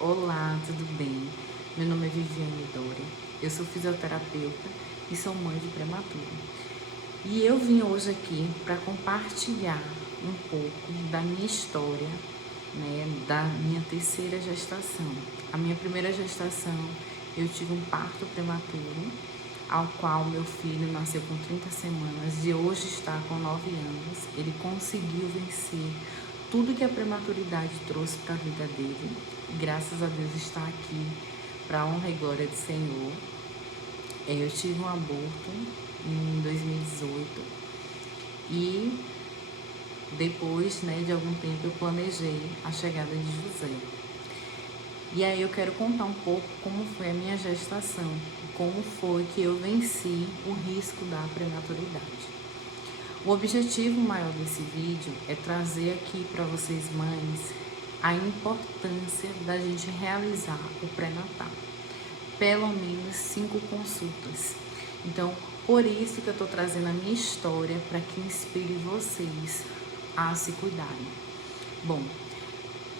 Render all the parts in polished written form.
Olá, tudo bem? Meu nome é Viviane Dória, eu sou fisioterapeuta e sou mãe de prematuro. E eu vim hoje aqui para compartilhar um pouco da minha história, da minha terceira gestação. A minha primeira gestação, eu tive um parto prematuro, ao qual meu filho nasceu com 30 semanas e hoje está com 9 anos. Ele conseguiu vencer tudo que a prematuridade trouxe para a vida dele. Graças a Deus está aqui para a honra e glória do Senhor. Eu tive um aborto em 2018 e depois, de algum tempo, eu planejei a chegada de José. E aí eu quero contar um pouco como foi a minha gestação, como foi que eu venci o risco da prematuridade. O objetivo maior desse vídeo é trazer aqui para vocês mães a importância da gente realizar o pré-natal. Pelo menos 5 consultas. Então, por isso que eu estou trazendo a minha história para que inspire vocês a se cuidarem. Bom,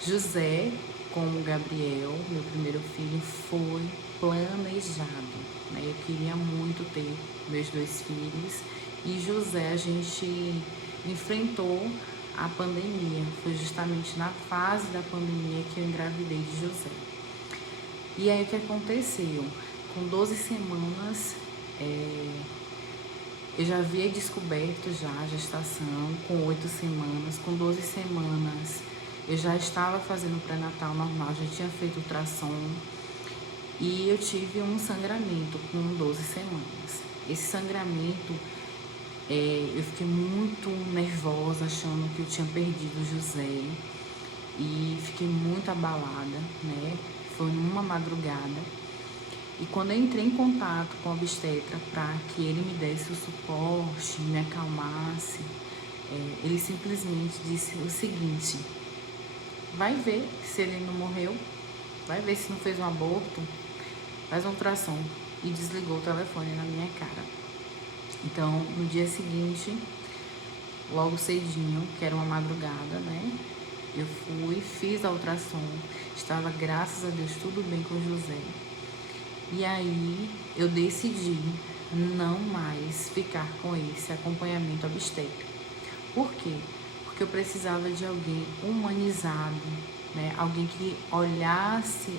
José, como Gabriel, meu primeiro filho, foi planejado. Eu queria muito ter meus 2 filhos e José a gente enfrentou a pandemia. Foi justamente na fase da pandemia que eu engravidei de José. E aí o que aconteceu? Com 12 semanas, eu já havia descoberto já a gestação, com 8 semanas. Com 12 semanas, eu já estava fazendo pré-natal normal, já tinha feito ultrassom. E eu tive um sangramento com 12 semanas. Esse sangramento, eu fiquei muito nervosa, achando que eu tinha perdido o José. E fiquei muito abalada, Foi numa madrugada. E quando eu entrei em contato com o obstetra para que ele me desse o suporte, me acalmasse, ele simplesmente disse o seguinte: vai ver se ele não morreu, vai ver se não fez um aborto, faz um ultrassom. E desligou o telefone na minha cara. Então, no dia seguinte, logo cedinho, que era uma madrugada, eu fui, fiz a ultrassom, estava, graças a Deus, tudo bem com o José. E aí eu decidi não mais ficar com esse acompanhamento obstétrico. Por quê? Porque eu precisava de alguém humanizado, Alguém que olhasse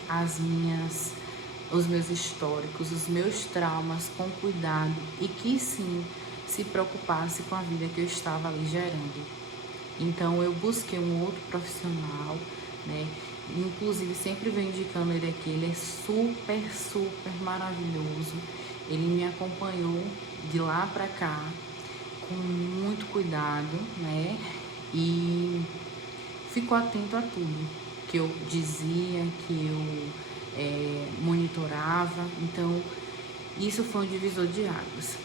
os meus históricos, os meus traumas com cuidado e que sim se preocupasse com a vida que eu estava ali gerando. Então eu busquei um outro profissional, Inclusive sempre venho indicando ele aqui, ele é super, super maravilhoso. Ele me acompanhou de lá para cá com muito cuidado, E ficou atento a tudo que eu dizia, que eu monitorava. Então isso foi um divisor de águas.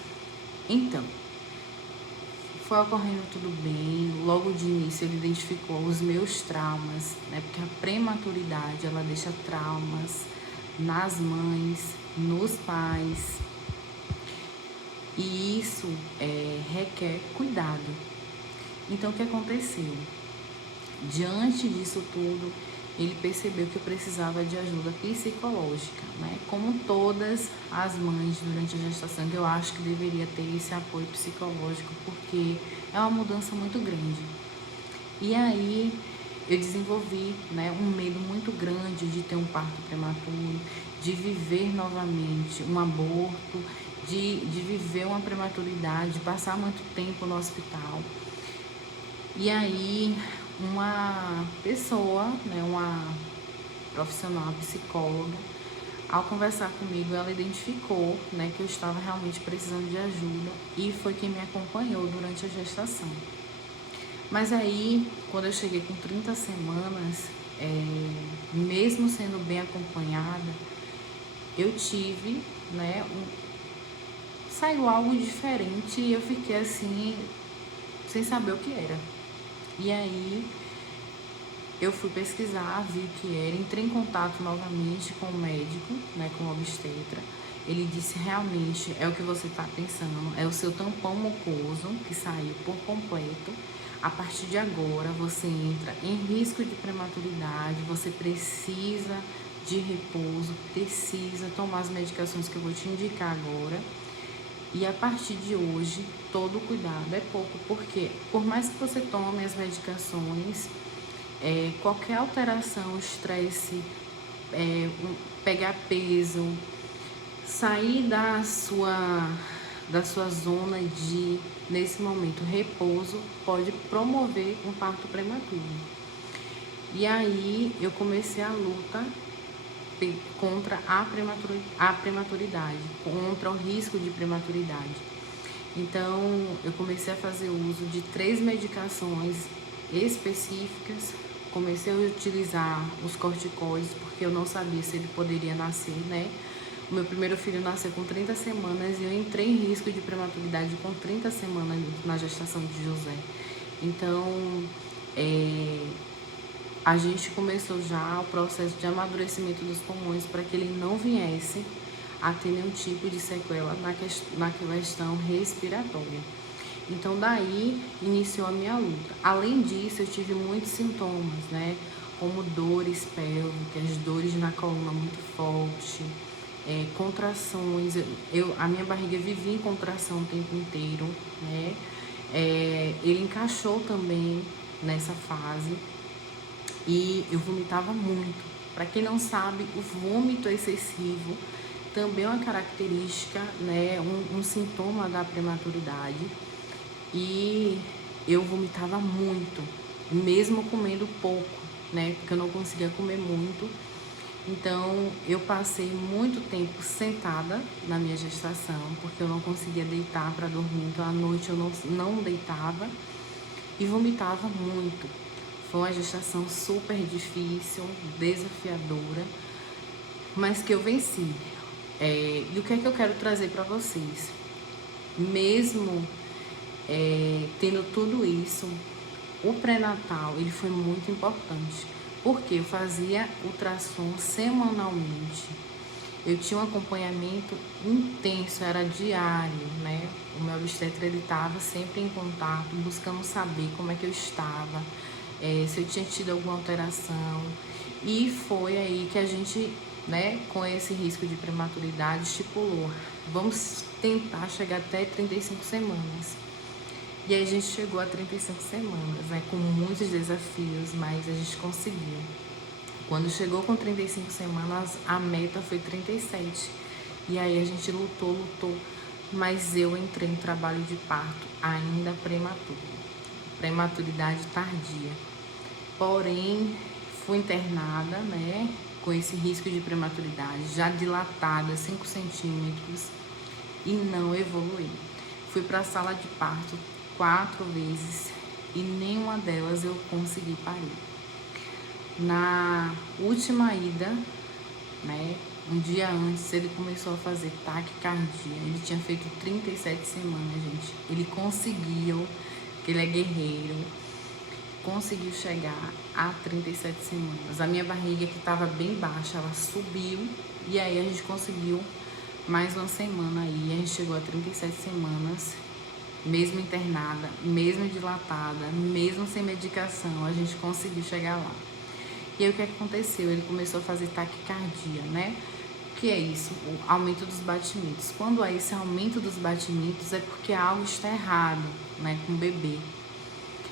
Então, foi ocorrendo tudo bem. Logo de início ele identificou os meus traumas, Porque a prematuridade, ela deixa traumas nas mães, nos pais. E isso requer cuidado. Então o que aconteceu? Diante disso tudo, ele percebeu que eu precisava de ajuda psicológica, Como todas as mães durante a gestação, eu acho que deveria ter esse apoio psicológico, porque é uma mudança muito grande. E aí eu desenvolvi, um medo muito grande de ter um parto prematuro, de viver novamente um aborto, de viver uma prematuridade, de passar muito tempo no hospital. E aí uma pessoa, uma profissional, psicóloga, ao conversar comigo, ela identificou, que eu estava realmente precisando de ajuda e foi quem me acompanhou durante a gestação. Mas aí, quando eu cheguei com 30 semanas, mesmo sendo bem acompanhada, eu tive, saiu algo diferente e eu fiquei assim, sem saber o que era. E aí eu fui pesquisar, vi que era, entrei em contato novamente com o médico, com o obstetra. Ele disse: realmente é o que você está pensando, é o seu tampão mucoso que saiu por completo. a partir de agora você entra em risco de prematuridade, você precisa de repouso, precisa tomar as medicações que eu vou te indicar agora. E a partir de hoje, todo cuidado é pouco, porque por mais que você tome as medicações, qualquer alteração, estresse, pegar peso, sair da sua zona de, nesse momento, repouso, pode promover um parto prematuro. E aí eu comecei a luta contra a prematuridade, contra o risco de prematuridade. Então, eu comecei a fazer uso de 3 medicações específicas. Comecei a utilizar os corticoides, porque eu não sabia se ele poderia nascer, né? O meu primeiro filho nasceu com 30 semanas e eu entrei em risco de prematuridade com 30 semanas na gestação de José. Então, a gente começou já o processo de amadurecimento dos pulmões para que ele não viesse a ter nenhum tipo de sequela na questão respiratória. Então, daí iniciou a minha luta. Além disso, eu tive muitos sintomas, né? Como dores pélvicas, dores na coluna muito forte, contrações. A minha barriga vivia em contração o tempo inteiro, né? Ele encaixou também nessa fase e eu vomitava muito. Para quem não sabe, o vômito excessivo também é uma característica, né? Um sintoma da prematuridade. E eu vomitava muito, mesmo comendo pouco, né? Porque eu não conseguia comer muito. Então, eu passei muito tempo sentada na minha gestação, porque eu não conseguia deitar para dormir. Então, à noite eu não deitava e vomitava muito. Foi uma gestação super difícil, desafiadora, mas que eu venci. E o que é que eu quero trazer para vocês? Mesmo tendo tudo isso, o pré-natal ele foi muito importante, porque eu fazia ultrassom semanalmente, eu tinha um acompanhamento intenso, era diário, né? O meu obstetra ele estava sempre em contato, buscando saber como é que eu estava, se eu tinha tido alguma alteração, e foi aí que a gente, né, com esse risco de prematuridade, estipulou, vamos tentar chegar até 35 semanas. E aí a gente chegou a 35 semanas, né, com muitos desafios, mas a gente conseguiu. Quando chegou com 35 semanas, a meta foi 37. E aí a gente lutou, mas eu entrei em trabalho de parto ainda prematuro, prematuridade tardia. Porém, fui internada, né, com esse risco de prematuridade, já dilatada 5 centímetros e não evoluí. Fui para a sala de parto 4 vezes e nenhuma delas eu consegui parir. Na última ida, né, um dia antes, ele começou a fazer taquicardia. Ele tinha feito 37 semanas, gente. Ele conseguiu, porque ele é guerreiro, conseguiu chegar a 37 semanas. A minha barriga, que estava bem baixa, ela subiu e aí a gente conseguiu mais uma semana aí. A gente chegou a 37 semanas. Mesmo internada, mesmo dilatada, mesmo sem medicação, a gente conseguiu chegar lá. E aí o que aconteceu? Ele começou a fazer taquicardia, né? O que é isso? O aumento dos batimentos. Quando há esse aumento dos batimentos é porque algo está errado, né, com o bebê.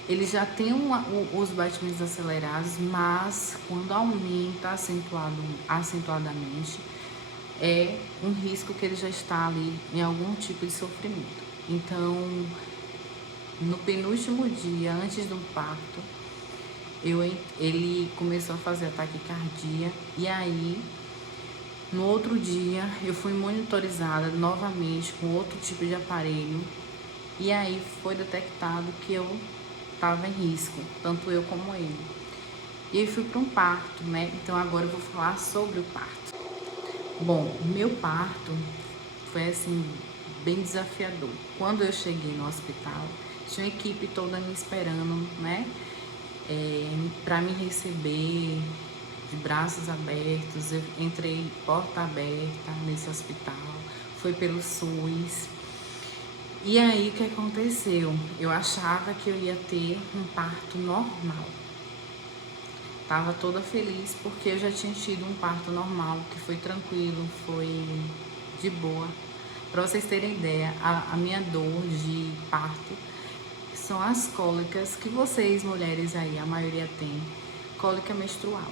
Ele já tem os batimentos acelerados, mas quando aumenta acentuadamente, é um risco que ele já está ali em algum tipo de sofrimento. Então, no penúltimo dia, antes do parto, ele começou a fazer a taquicardia. E aí, no outro dia, eu fui monitorizada novamente com outro tipo de aparelho. E aí, foi detectado que eu estava em risco, tanto eu como ele. E aí, fui para um parto, né? Então, agora eu vou falar sobre o parto. Bom, meu parto foi assim, bem desafiador. Quando eu cheguei no hospital, tinha uma equipe toda me esperando, né, para me receber de braços abertos. Eu entrei porta aberta nesse hospital, foi pelo SUS. E aí o que aconteceu? Eu achava que eu ia ter um parto normal. Tava toda feliz porque eu já tinha tido um parto normal, que foi tranquilo, foi de boa. Para vocês terem ideia, a minha dor de parto são as cólicas que vocês, mulheres aí, a maioria tem, cólica menstrual,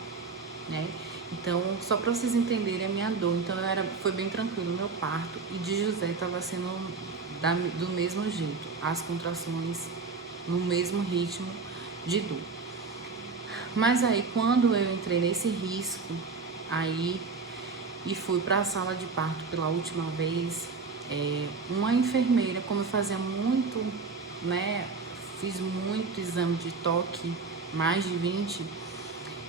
né? Então, só para vocês entenderem a minha dor, então foi bem tranquilo o meu parto, e de José estava sendo do mesmo jeito, as contrações no mesmo ritmo de dor. Mas aí, quando eu entrei nesse risco, aí e fui para a sala de parto pela última vez, uma enfermeira, como eu fazia muito, né, fiz muito exame de toque, mais de 20,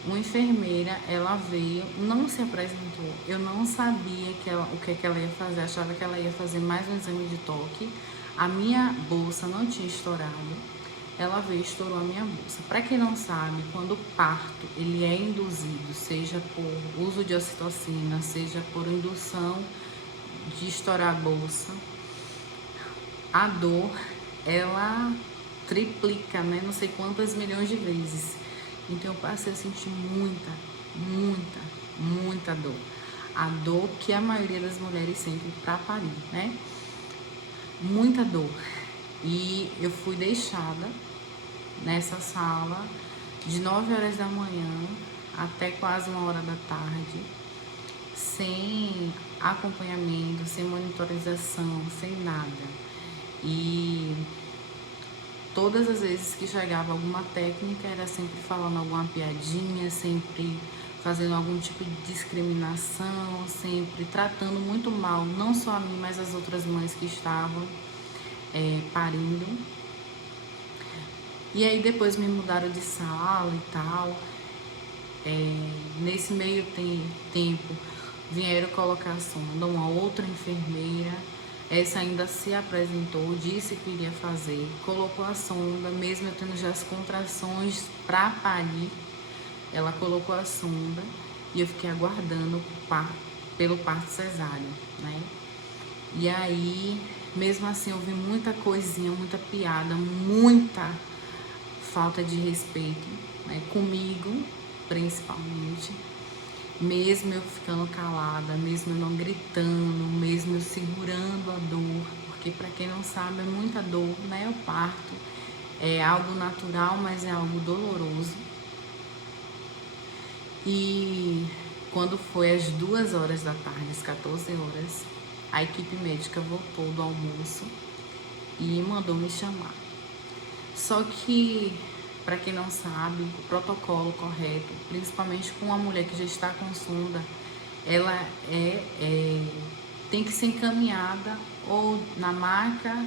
uma enfermeira, ela veio, não se apresentou, eu não sabia o que ela ia fazer, achava que ela ia fazer mais um exame de toque, a minha bolsa não tinha estourado, ela veio e estourou a minha bolsa. Para quem não sabe, quando o parto ele é induzido, seja por uso de ocitocina, seja por indução de estourar a bolsa, a dor, ela triplica, né? Não sei quantas milhões de vezes. Então eu passei a sentir muita dor. A dor que a maioria das mulheres sentem para parir, né? Muita dor. E eu fui deixada nessa sala de 9 horas da manhã até quase 1 hora da tarde, sem acompanhamento, sem monitorização, sem nada. E todas as vezes que chegava alguma técnica, era sempre falando alguma piadinha, sempre fazendo algum tipo de discriminação, sempre tratando muito mal, não só a mim, mas as outras mães que estavam parindo. E aí depois me mudaram de sala e tal. Nesse meio tempo vieram colocar sonda, uma outra enfermeira. Essa ainda se apresentou, disse que iria fazer, colocou a sonda, mesmo eu tendo já as contrações para parir, ela colocou a sonda e eu fiquei aguardando pelo parto cesáreo, né? E aí, mesmo assim, eu vi muita coisinha, muita piada, muita falta de respeito, né? Comigo, principalmente. Mesmo eu ficando calada, mesmo eu não gritando, mesmo eu segurando a dor, porque para quem não sabe é muita dor, né? O parto é algo natural, mas é algo doloroso. E quando foi às 2 horas da tarde, às 14 horas, a equipe médica voltou do almoço e mandou me chamar. Só que, para quem não sabe, o protocolo correto, principalmente com uma mulher que já está com sonda, ela tem que ser encaminhada ou na maca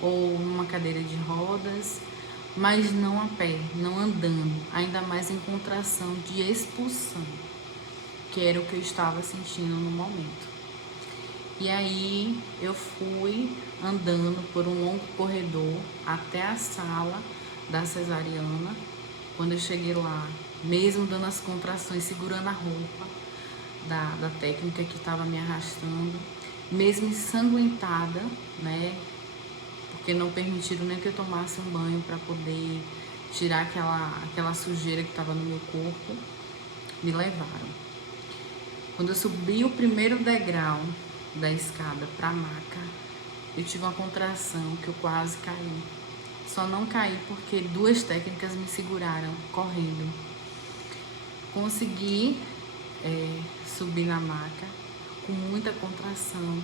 ou numa cadeira de rodas, mas não a pé, não andando, ainda mais em contração de expulsão, que era o que eu estava sentindo no momento. E aí eu fui andando por um longo corredor até a sala da cesariana. Quando eu cheguei lá, mesmo dando as contrações, segurando a roupa da técnica que estava me arrastando, mesmo ensanguentada, né? Porque não permitiram nem que eu tomasse um banho para poder tirar aquela sujeira que estava no meu corpo, me levaram. Quando eu subi o primeiro degrau da escada para a maca, eu tive uma contração que eu quase caí. Só não caí porque 2 técnicas me seguraram correndo. Consegui subir na maca com muita contração,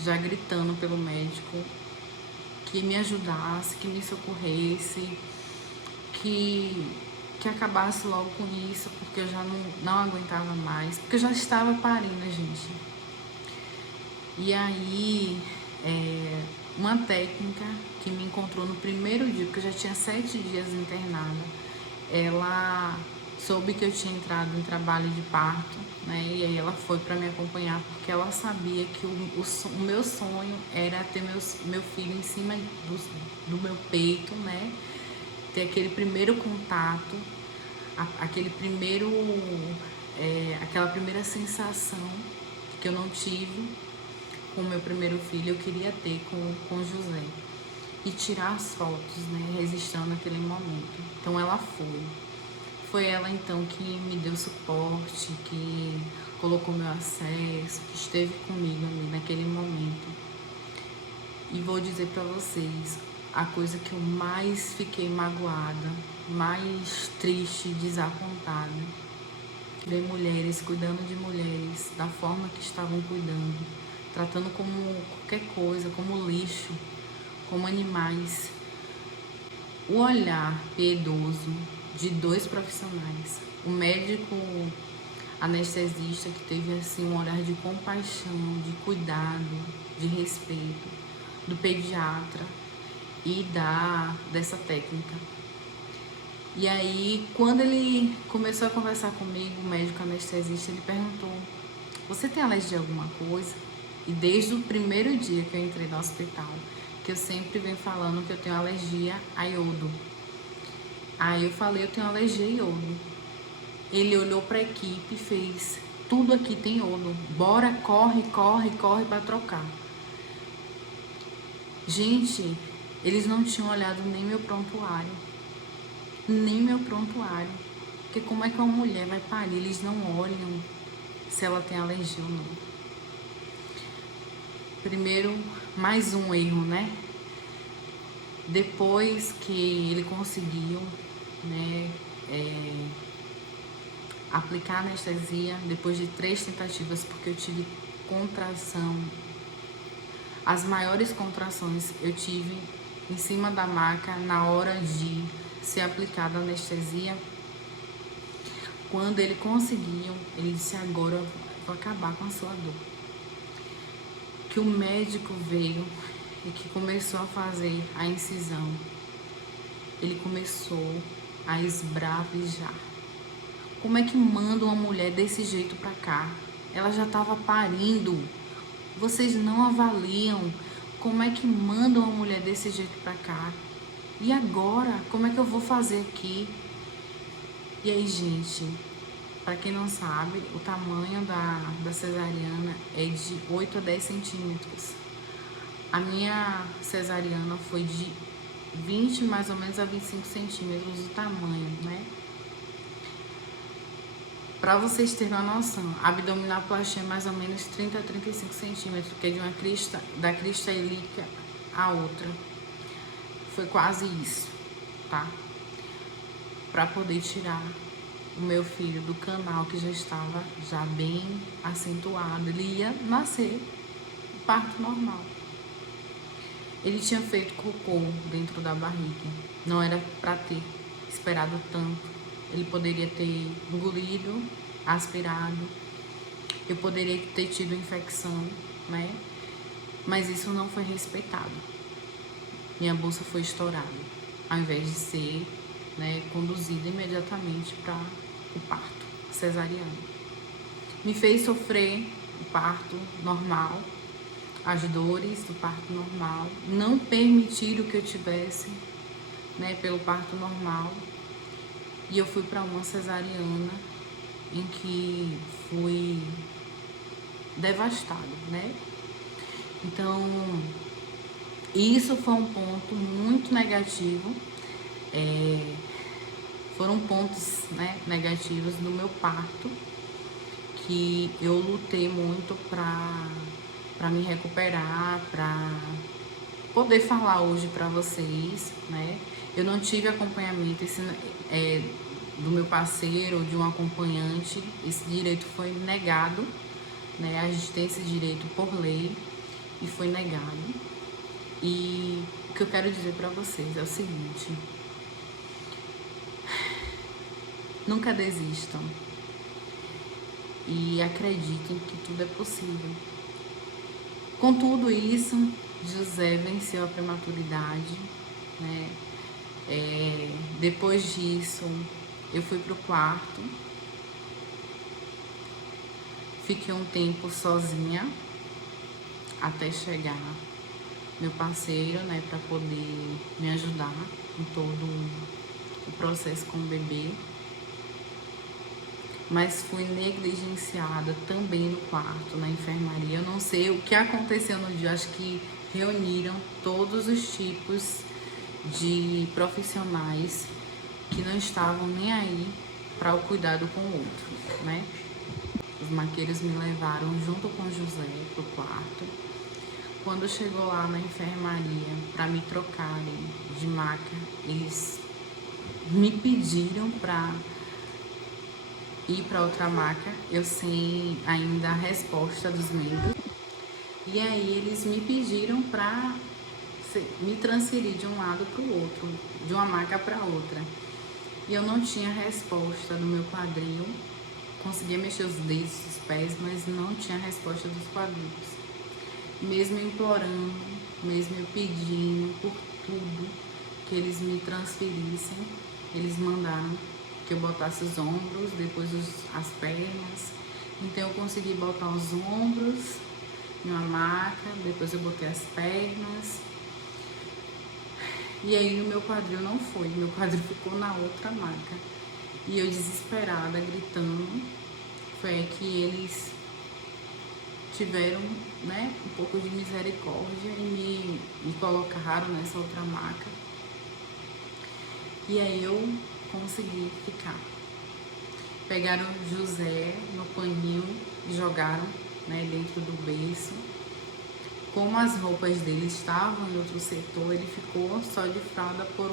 já gritando pelo médico que me ajudasse, que me socorresse, que acabasse logo com isso, porque eu já não aguentava mais, porque eu já estava parindo, gente. E aí, uma técnica que me encontrou no primeiro dia, porque eu já tinha 7 dias internada, ela soube que eu tinha entrado em trabalho de parto, né? E aí ela foi para me acompanhar, porque ela sabia que o meu sonho era ter meu filho em cima do meu peito, né? Ter aquele primeiro contato, aquela primeira sensação que eu não tive com o meu primeiro filho, eu queria ter com José. E tirar as fotos, né, registrando aquele momento. Então ela foi. Foi ela então que me deu suporte, que colocou meu acesso, que esteve comigo ali naquele momento. E vou dizer para vocês, a coisa que eu mais fiquei magoada, mais triste, desapontada, ver mulheres cuidando de mulheres da forma que estavam cuidando, tratando como qualquer coisa, como lixo, como animais. O olhar piedoso de 2 profissionais, o médico anestesista que teve assim um olhar de compaixão, de cuidado, de respeito, do pediatra e dessa técnica. E aí, quando ele começou a conversar comigo, o médico anestesista, ele perguntou: "Você tem alergia a alguma coisa?" E desde o primeiro dia que eu entrei no hospital, que eu sempre venho falando que eu tenho alergia a iodo. Aí eu falei: "Eu tenho alergia a iodo." Ele olhou para a equipe e fez: "Tudo aqui tem iodo. Bora, corre, corre, corre para trocar." Gente, eles não tinham olhado nem meu prontuário. Nem meu prontuário. Porque como é que uma mulher vai parir? Eles não olham se ela tem alergia ou não. Primeiro, mais um erro, né? Depois que ele conseguiu, né, aplicar anestesia, depois de 3 tentativas, porque eu tive contração. As maiores contrações eu tive em cima da maca na hora de ser aplicada a anestesia. Quando ele conseguiu, ele disse: "Agora eu vou acabar com a sua dor." Que o médico veio e que começou a fazer a incisão. Ele começou a esbravejar. Como é que manda uma mulher desse jeito pra cá? Ela já estava parindo. Vocês não avaliam como é que manda uma mulher desse jeito pra cá. E agora, como é que eu vou fazer aqui? E aí, gente, pra quem não sabe, o tamanho da cesariana é de 8 a 10 centímetros. A minha cesariana foi de 20 mais ou menos a 25 centímetros o tamanho, né? Para vocês terem uma noção, a abdominoplastia é mais ou menos 30 a 35 centímetros, porque de uma crista, da crista ilíaca a outra. Foi quase isso, tá? Para poder tirar o meu filho do canal, que já estava bem acentuado. Ele ia nascer parto normal. Ele tinha feito cocô dentro da barriga. Não era para ter esperado tanto. Ele poderia ter engolido, aspirado. Eu poderia ter tido infecção, né? Mas isso não foi respeitado. Minha bolsa foi estourada, ao invés de ser, né, conduzida imediatamente para o parto cesariano. Me fez sofrer o parto normal, as dores do parto normal, não permitiram que eu tivesse, né, pelo parto normal. E eu fui para uma cesariana em que fui devastada, né? Então, isso foi um ponto muito negativo. Foram pontos, né, negativos do meu parto, que eu lutei muito para me recuperar, para poder falar hoje para vocês, né? Eu não tive acompanhamento do meu parceiro ou de um acompanhante. Esse direito foi negado, né? A gente tem esse direito por lei e foi negado. E o que eu quero dizer para vocês é o seguinte: nunca desistam e acreditem que tudo é possível. Com tudo isso, José venceu a prematuridade, né? Depois disso, eu fui pro quarto, fiquei um tempo sozinha até chegar meu parceiro, né, para poder me ajudar em todo o processo com o bebê. mas fui negligenciada também no quarto, na enfermaria. Eu não sei o que aconteceu no dia, acho que reuniram todos os tipos de profissionais que não estavam nem aí para o cuidado com o outro, né? Os maqueiros me levaram junto com o José pro quarto. Quando chegou lá na enfermaria para me trocarem de maca, eles me pediram para ir para outra maca, eu sem ainda a resposta dos membros. E aí eles me pediram para me transferir de um lado para o outro, de uma maca para outra. E eu não tinha resposta do meu quadril, conseguia mexer os dedos, os pés, mas não tinha resposta dos quadris. Mesmo implorando, mesmo eu pedindo por tudo que eles me transferissem, eles mandaram que eu botasse os ombros, depois as pernas. Então eu consegui botar os ombros em uma maca, depois eu botei as pernas. E aí o meu quadril não foi, meu quadril ficou na outra maca. E eu desesperada, gritando, foi aí que eles tiveram, né, um pouco de misericórdia e me colocaram nessa outra maca. E aí eu consegui ficar. Pegaram José no paninho e jogaram, né, dentro do berço. Como as roupas dele estavam em outro setor, ele ficou só de fralda por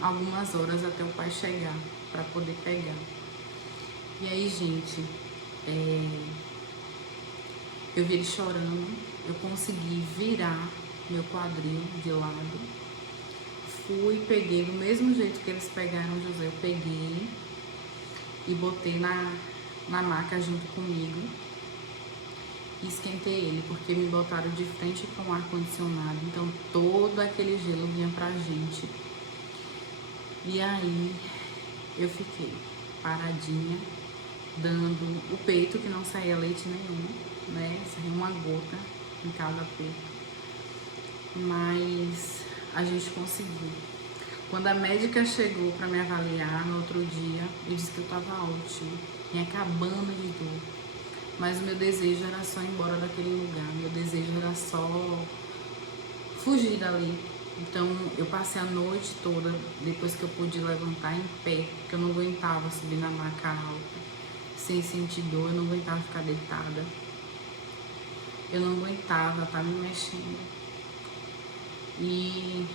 algumas horas até o pai chegar para poder pegar. E aí, gente, eu vi ele chorando, eu consegui virar meu quadril de lado. Fui, peguei do mesmo jeito que eles pegaram o José, eu peguei e botei na maca junto comigo. E esquentei ele, porque me botaram de frente com o ar-condicionado, então todo aquele gelo vinha pra gente. E aí eu fiquei paradinha, dando o peito, que não saía leite nenhum, né? Saía uma gota em cada peito. Mas a gente conseguiu. Quando a médica chegou pra me avaliar no outro dia, eu disse que eu tava ótima, me acabando de dor. Mas o meu desejo era só ir embora daquele lugar, meu desejo era só fugir dali. Então eu passei a noite toda, depois que eu pude levantar em pé, porque eu não aguentava subir na maca alta, sem sentir dor, eu não aguentava ficar deitada. Eu não aguentava estar me mexendo. E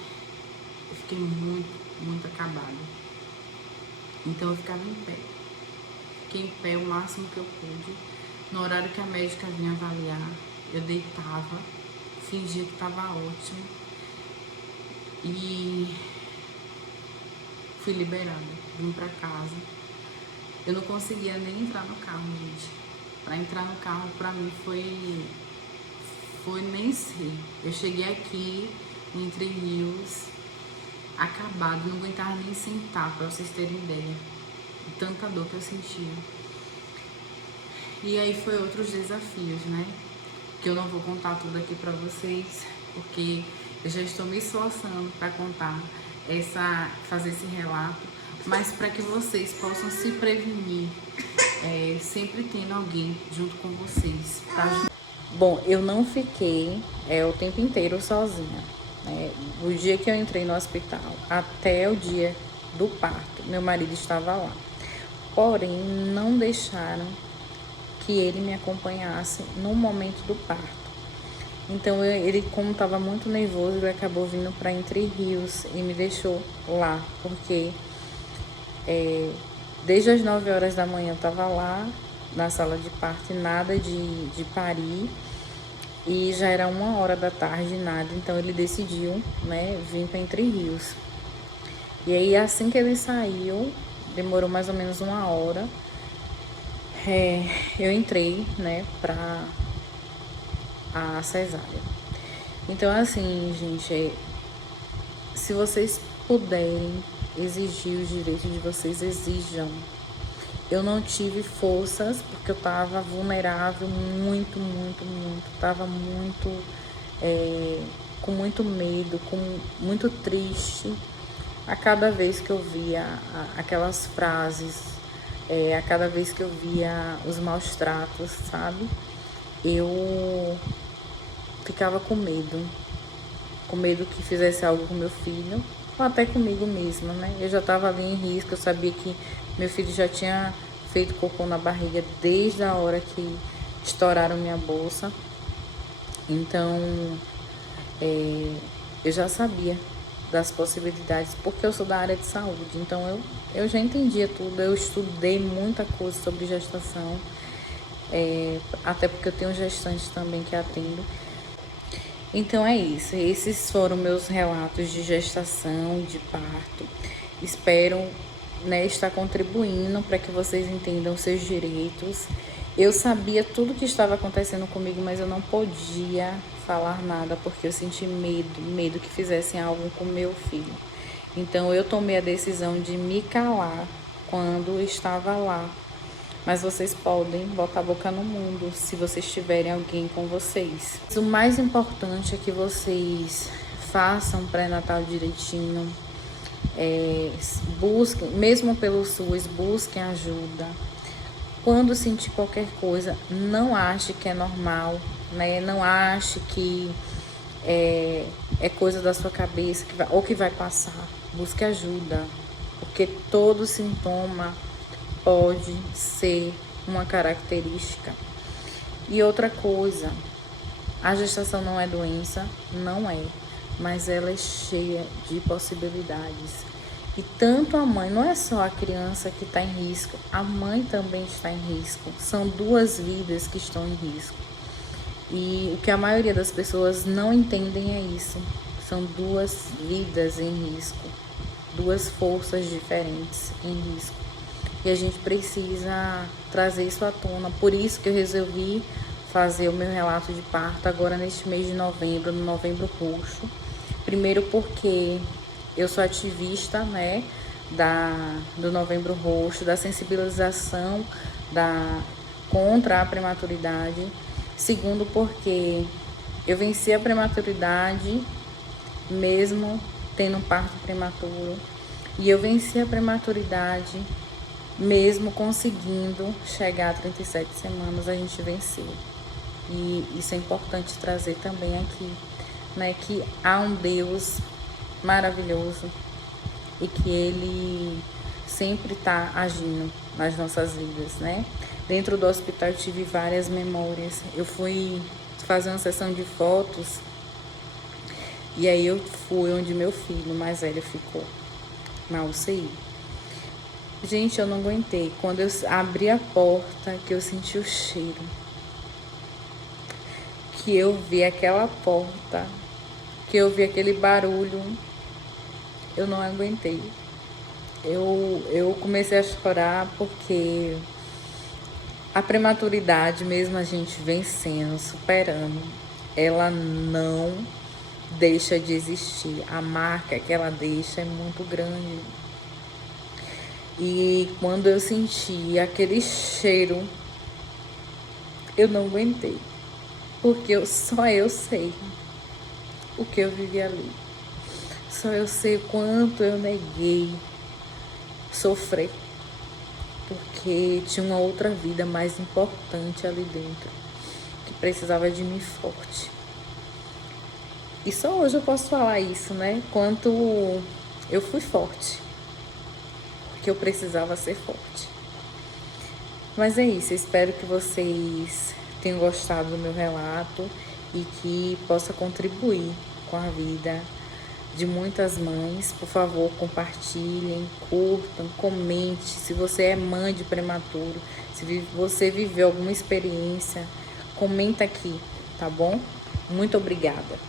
eu fiquei muito, muito acabada. Então eu ficava em pé. Fiquei em pé o máximo que eu pude. No horário que a médica vinha avaliar, eu deitava, fingia que estava ótimo e fui liberada, vim pra casa. Eu não conseguia nem entrar no carro, gente. Pra entrar no carro, pra mim, foi nem sei. Eu cheguei aqui, em Entre Rios, acabada, não aguentava nem sentar, pra vocês terem ideia. De tanta dor que eu sentia. E aí foi outros desafios, né? Que eu não vou contar tudo aqui pra vocês, porque eu já estou me esforçando para contar fazer esse relato, mas para que vocês possam se prevenir, sempre tendo alguém junto com vocês. Tá? Bom, eu não fiquei o tempo inteiro sozinha. Né? O dia que eu entrei no hospital até o dia do parto, meu marido estava lá. Porém, não deixaram que ele me acompanhasse no momento do parto. Então ele, como estava muito nervoso, ele acabou vindo para Entre Rios e me deixou lá, porque desde as 9 horas da manhã eu estava lá na sala de parto, nada de parir, e já era 1 hora da tarde, nada. Então ele decidiu, né, vir para Entre Rios. E aí assim que ele saiu, demorou mais ou menos 1 hora, eu entrei, né, pra a cesárea. Então, assim, gente, se vocês puderem exigir os direitos de vocês, exijam. Eu não tive forças, porque eu tava vulnerável, muito, tava muito, com muito medo, muito triste, a cada vez que eu via aquelas frases A cada vez que eu via os maus tratos, sabe? Eu ficava com medo que fizesse algo com meu filho, ou até comigo mesma, né? Eu já estava ali em risco, eu sabia que meu filho já tinha feito cocô na barriga desde a hora que estouraram minha bolsa. Então, eu já sabia das possibilidades, porque eu sou da área de saúde. Então, eu já entendia tudo, eu estudei muita coisa sobre gestação, até porque eu tenho gestantes também que atendo. Então é isso, esses foram meus relatos de gestação, de parto. Espero, né, estar contribuindo para que vocês entendam os seus direitos. Eu sabia tudo que estava acontecendo comigo, mas eu não podia falar nada porque eu senti medo que fizessem algo com meu filho. Então eu tomei a decisão de me calar quando estava lá. Mas vocês podem botar a boca no mundo se vocês tiverem alguém com vocês. O mais importante é que vocês façam pré-natal direitinho, busquem, mesmo pelo SUS, busquem ajuda. Quando sentir qualquer coisa, não ache que é normal, né? Não ache que é coisa da sua cabeça ou que vai passar. Busque ajuda, porque todo sintoma pode ser uma característica. E outra coisa, a gestação não é doença, não é, mas ela é cheia de possibilidades. E tanto a mãe, não é só a criança que está em risco, a mãe também está em risco. São duas vidas que estão em risco. E o que a maioria das pessoas não entendem é isso. São duas vidas em risco, duas forças diferentes em risco. E a gente precisa trazer isso à tona. Por isso que eu resolvi fazer o meu relato de parto agora neste mês de novembro, no Novembro Roxo. Primeiro porque eu sou ativista, né, do Novembro Roxo, da sensibilização contra a prematuridade. Segundo porque eu venci a prematuridade mesmo tendo um parto prematuro. E eu venci a prematuridade mesmo conseguindo chegar a 37 semanas, a gente venceu. E isso é importante trazer também aqui, né? Que há um Deus maravilhoso e que Ele sempre está agindo nas nossas vidas, né? Dentro do hospital eu tive várias memórias. Eu fui fazer uma sessão de fotos e aí eu fui onde meu filho mais velho ficou, na UCI. Gente, eu não aguentei. Quando eu abri a porta, que eu senti o cheiro, que eu vi aquela porta, que eu vi aquele barulho, eu não aguentei. Eu comecei a chorar porque a prematuridade, mesmo a gente vencendo, superando, ela não deixa de existir. A marca que ela deixa é muito grande. E quando eu senti aquele cheiro, eu não aguentei. Porque só eu sei o que eu vivi ali. Só eu sei o quanto eu neguei sofrer. Porque tinha uma outra vida mais importante ali dentro, que precisava de mim forte. E só hoje eu posso falar isso, né? Quanto eu fui forte. Que eu precisava ser forte. Mas é isso, eu espero que vocês tenham gostado do meu relato e que possa contribuir com a vida de muitas mães. Por favor, compartilhem, curtam, comente. Se você é mãe de prematuro, se você viveu alguma experiência, comenta aqui, tá bom? Muito obrigada.